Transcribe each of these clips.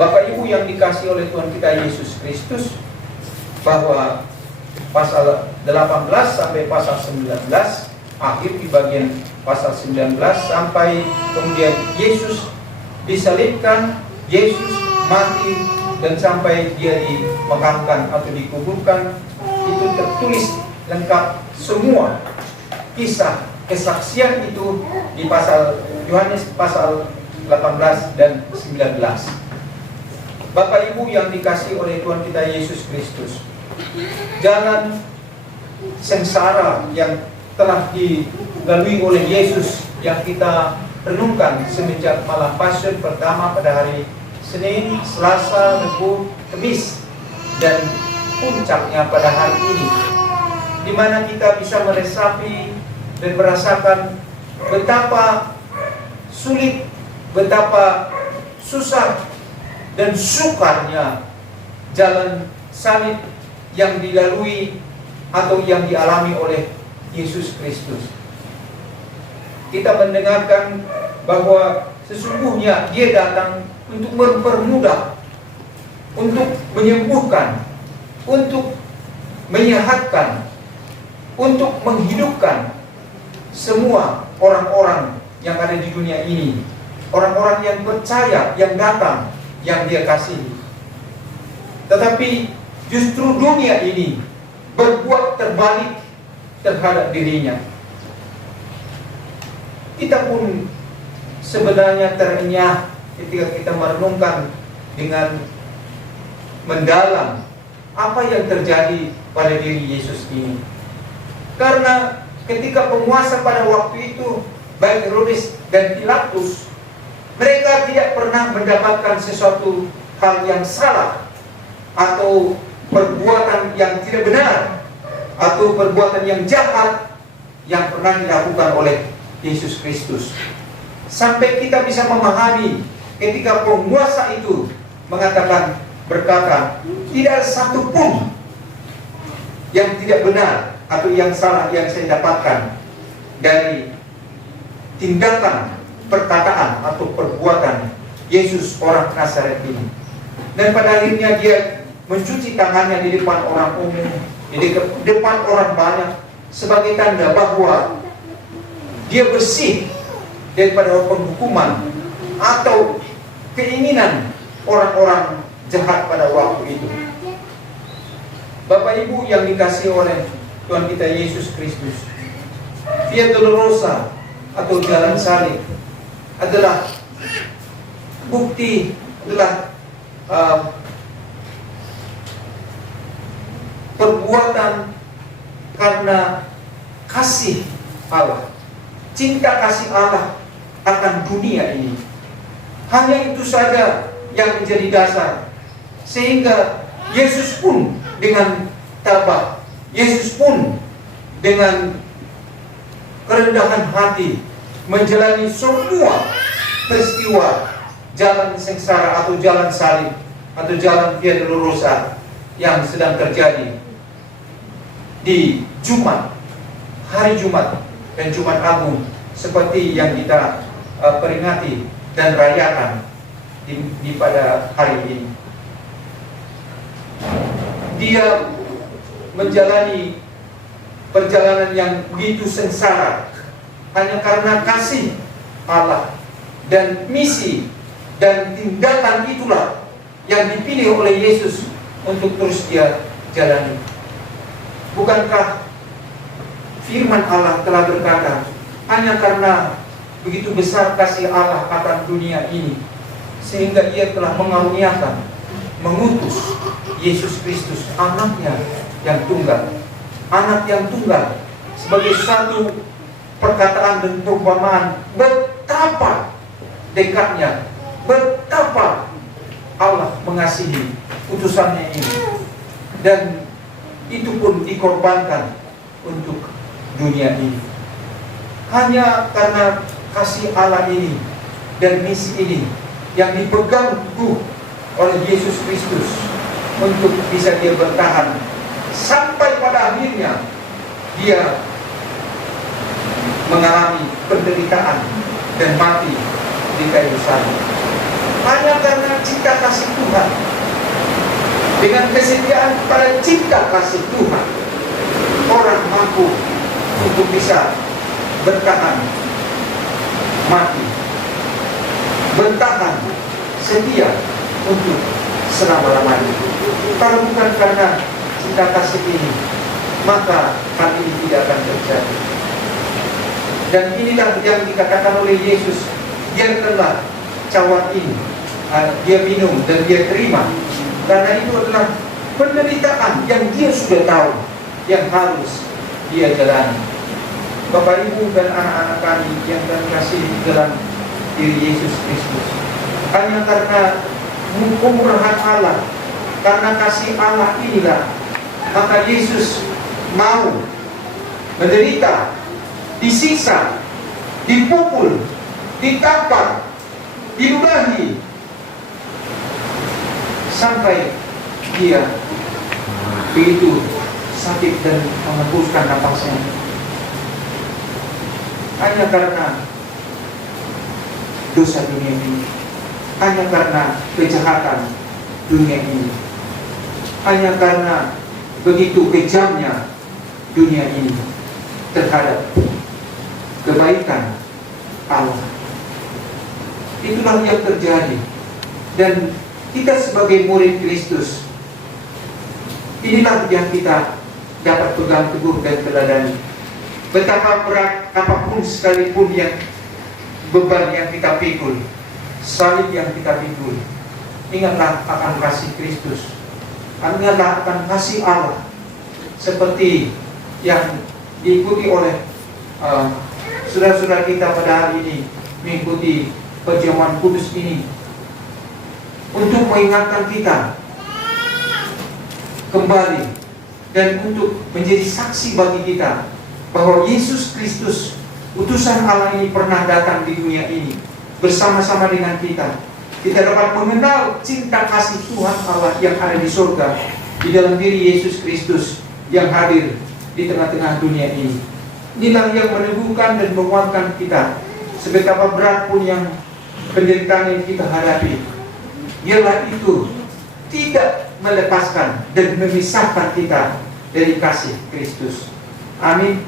Bapak Ibu yang dikasihi oleh Tuhan kita Yesus Kristus, bahwa pasal 18 sampai pasal 19, akhir di bagian pasal 19 sampai kemudian Yesus disalibkan, Yesus mati, dan sampai dia dimakamkan atau dikuburkan, itu tertulis lengkap semua kisah kesaksian itu di pasal Yohanes pasal 18 dan 19. Bapak Ibu yang dikasihi oleh Tuhan kita Yesus Kristus, jalan sengsara yang telah dilalui oleh Yesus yang kita renungkan semenjak malam Paskah pertama pada hari Senin, Selasa, Rabu, Kamis, dan puncaknya pada hari ini, di mana kita bisa meresapi dan merasakan betapa sulit, betapa susah dan sukarnya jalan salib yang dilalui atau yang dialami oleh Yesus Kristus. Kita mendengarkan bahwa sesungguhnya Dia datang untuk mempermudah, untuk menyembuhkan, untuk menyehatkan, untuk menghidupkan semua orang-orang yang ada di dunia ini, orang-orang yang percaya, yang datang, yang Dia kasihi. Tetapi justru dunia ini berbuat terbalik terhadap dirinya. Kita pun sebenarnya terenyah ketika kita merenungkan dengan mendalam apa yang terjadi pada diri Yesus ini. Karena ketika penguasa pada waktu itu, baik Herodes dan Pilatus, mereka tidak pernah mendapatkan sesuatu hal yang salah atau perbuatan yang tidak benar atau perbuatan yang jahat yang pernah dilakukan oleh Yesus Kristus. Sampai kita bisa memahami ketika penguasa itu berkata, tidak ada satupun yang tidak benar atau yang salah yang saya dapatkan dari tindakan, perkataan atau perbuatan Yesus orang Nazaret ini. Dan pada akhirnya Dia mencuci tangannya di depan orang umum, di depan orang banyak, sebagai tanda bahwa Dia bersih daripada penghukuman atau keinginan orang-orang jahat pada waktu itu. Bapak Ibu yang dikasihi oleh Tuhan kita Yesus Kristus, Via Dolorosa atau jalan salib adalah bukti, adalah perbuatan karena kasih Allah, cinta kasih Allah akan dunia ini. Hanya itu saja yang menjadi dasar, sehingga Yesus pun dengan tabah, Yesus pun dengan kerendahan hati menjalani semua peristiwa jalan sengsara atau jalan salib atau jalan Via Dolorosa yang sedang terjadi di Jumat, hari Jumat dan Jumat Agung, seperti yang kita peringati dan rayakan di pada hari ini. Dia menjalani perjalanan yang begitu sengsara hanya karena kasih Allah, dan misi dan tindakan itulah yang dipilih oleh Yesus untuk terus Dia jalani. Bukankah firman Allah telah berkata, hanya karena begitu besar kasih Allah akan dunia ini, sehingga Ia telah mengaruniakan, mengutus Yesus Kristus, anaknya yang tunggal. Anak yang tunggal sebagai satu perkataan dan perumpamaan betapa dekatnya, betapa Allah mengasihi utusannya ini, dan itu pun dikorbankan untuk dunia ini. Hanya karena kasih Allah ini dan misi ini yang dipegang teguh oleh Yesus Kristus untuk bisa Dia bertahan sampai pada akhirnya Dia mengalami penderitaan dan mati di kayu salib. hanya karena cinta kasih Tuhan. Dengan kesetiaan pada cinta kasih Tuhan, orang mampu untuk bisa bertahan mati, bertahan setia untuk selama-lamanya. Kalau bukan karena cinta kasih ini, maka hal ini tidak akan terjadi. Dan inilah yang dikatakan oleh Yesus, biarkanlah cawan ini dia minum dan dia terima, karena itu adalah penderitaan yang dia sudah tahu yang harus dia jalani. Bapak, Ibu, dan anak-anak kami yang kami kasih dalam diri Yesus Kristus, hanya karena kemurahan Allah, karena kasih Allah inilah, maka Yesus mau menderita, disiksa, dipukul, ditampar, diludahi, sampai dia begitu sakit dan menghembuskan nafasnya, hanya karena dosa dunia ini, hanya karena kejahatan dunia ini, hanya karena begitu kejamnya dunia ini terhadap kebaikan Allah. Itulah yang terjadi. Dan kita sebagai murid Kristus, inilah yang kita dapat pegang teguh dan teladani. Betapa berat apapun sekalipun yang beban yang kita pikul, salib yang kita pikul, ingatlah akan kasih Kristus, ingatlah akan kasih Allah, seperti yang diikuti oleh saudara-saudara kita pada hari ini, mengikuti perjamuan kudus ini, untuk mengingatkan kita kembali dan untuk menjadi saksi bagi kita bahwa Yesus Kristus, utusan Allah ini, pernah datang di dunia ini bersama-sama dengan kita. Kita dapat mengenal cinta kasih Tuhan Allah yang ada di surga di dalam diri Yesus Kristus yang hadir di tengah-tengah dunia ini. Inilah yang meneguhkan dan menguatkan kita, sebetapa berat pun yang penderitaan yang kita hadapi. Biarlah itu tidak melepaskan dan memisahkan kita dari kasih Kristus. Amin.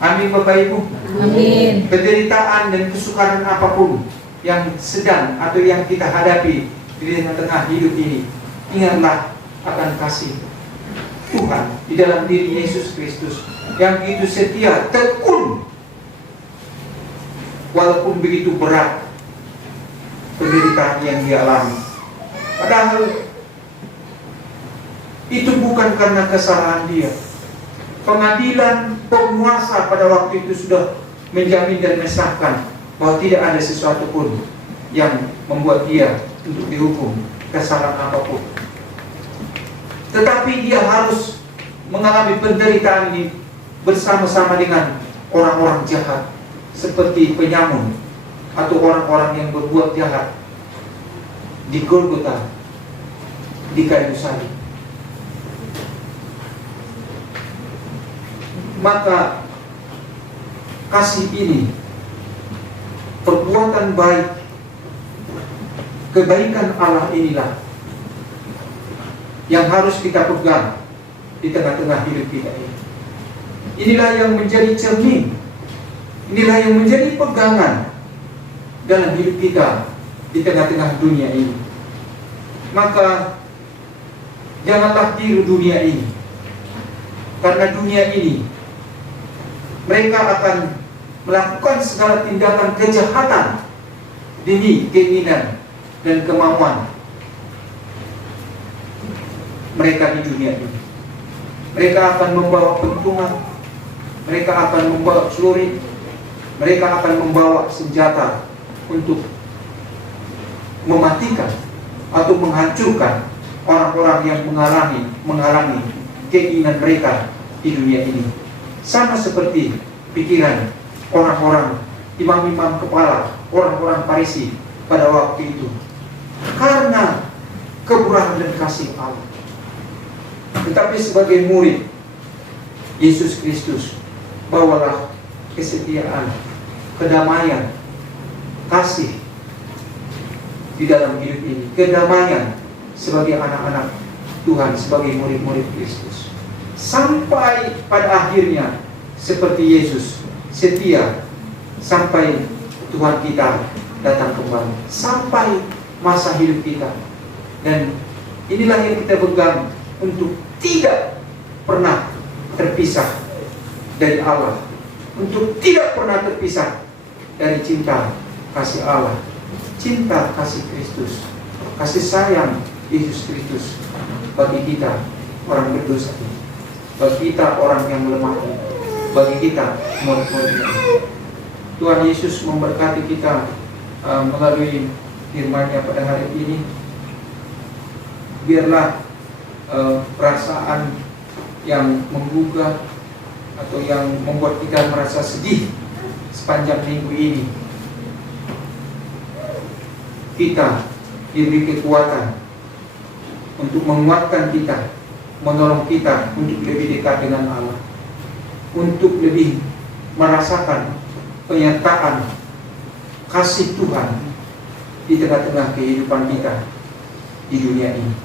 Amin, Bapak Ibu. Amin. Penderitaan dan kesukaran apapun yang sedang atau yang kita hadapi di tengah hidup ini, ingatlah akan kasih Tuhan di dalam diri Yesus Kristus yang begitu setia, tekun, walaupun begitu berat penderitaan yang dia alami. Padahal itu bukan karena kesalahan dia. Pengadilan penguasa pada waktu itu sudah menjamin dan mensahkan bahwa tidak ada sesuatu pun yang membuat dia untuk dihukum kesalahan apapun. Tetapi dia harus mengalami penderitaan ini bersama-sama dengan orang-orang jahat, seperti penyamun atau orang-orang yang berbuat jahat di Golgota, di kayu salib. Maka kasih ini, perbuatan baik, kebaikan Allah inilah yang harus kita pegang di tengah-tengah hidup kita ini. Inilah yang menjadi cermin, inilah yang menjadi pegangan dalam hidup kita di tengah-tengah dunia ini. Maka janganlah tiru dunia ini, karena dunia ini mereka akan melakukan segala tindakan kejahatan demi keinginan dan kemauan mereka di dunia ini. Mereka akan membawa pentungan, mereka akan membawa celurit, mereka akan membawa senjata untuk mematikan atau menghancurkan orang-orang yang menghalangi keinginan mereka di dunia ini. Sama seperti pikiran orang-orang imam-imam kepala, orang-orang Farisi pada waktu itu, karena kemurahan dan kasih Allah. Tetapi sebagai murid Yesus Kristus, bawalah kesetiaan, kedamaian, kasih, di dalam hidup ini, kedamaian sebagai anak-anak Tuhan, sebagai murid-murid Kristus. Sampai pada akhirnya seperti Yesus, setia sampai Tuhan kita datang kembali, sampai masa hidup kita. Dan inilah yang kita pegang untuk tidak pernah terpisah dari Allah, untuk tidak pernah terpisah dari cinta kasih Allah, cinta kasih Kristus, kasih sayang Yesus Kristus bagi kita orang berdosa ini, bagi kita orang yang lemah ini, bagi kita murid-muridnya. Tuhan Yesus memberkati kita melalui firman-Nya pada hari ini. Biarlah perasaan yang menggugah atau yang membuat kita merasa sedih sepanjang minggu ini, kita diberi kekuatan untuk menguatkan kita, menolong kita untuk lebih dekat dengan Allah, untuk lebih merasakan penyataan kasih Tuhan di tengah-tengah kehidupan kita di dunia ini.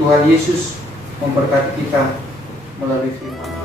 Tuhan Yesus memberkati kita melalui firman.